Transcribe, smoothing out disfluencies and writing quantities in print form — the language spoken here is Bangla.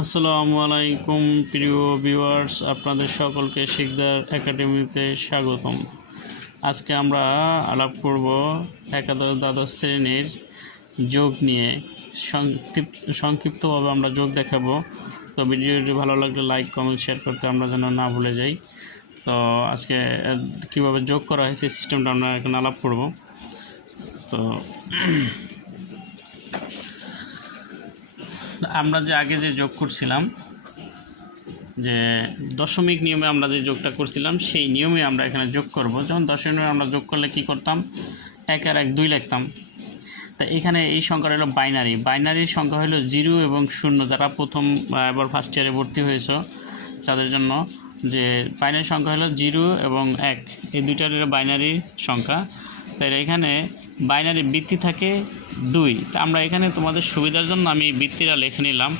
আসসালামু আলাইকুম প্রিয় ভিউয়ার্স, আপনাদের সকলকে শিকদার একাডেমিতে স্বাগতম। আজকে আমরা আলাপ করব একাদশ দ্বাদশ শ্রেণীর যোগ নিয়ে। সংক্ষিপ্তভাবে আমরা যোগ দেখাবো। তো ভিডিওটি ভালো লাগলে লাইক কমেন্ট শেয়ার করতে আমরা যেন না ভুলে যাই। তো আজকে কীভাবে যোগ করা হয়েছে সিস্টেমটা আমরা এখানে আলাপ করব। তো আমরা যে আগে যে যোগ করছিলাম, যে দশমিক নিয়মে আমরা যে যোগটা করছিলাম সেই নিয়মে আমরা এখানে যোগ করব। যেমন দশমিক নিয়মে আমরা যোগ করলে কি করতাম, 1 আর 1 2 লিখতাম। তা এখানে এই সংখ্যাটা হলো বাইনারির সংখ্যা হলো 0 এবং 0। যারা প্রথম এবার ফার্স্ট ইয়ারে ভর্তি হয়েছ তাদের জন্য যে বাইনারি সংখ্যা হলো 0 এবং 1, এই দুইটার হলো বাইনারি সংখ্যা। তাই এখানে বাইনারি বৃত্তি থাকে 2। তা আমরা এখানে তোমাদের সুবিধার জন্য আমি বৃত্তিটা লিখে নিলাম।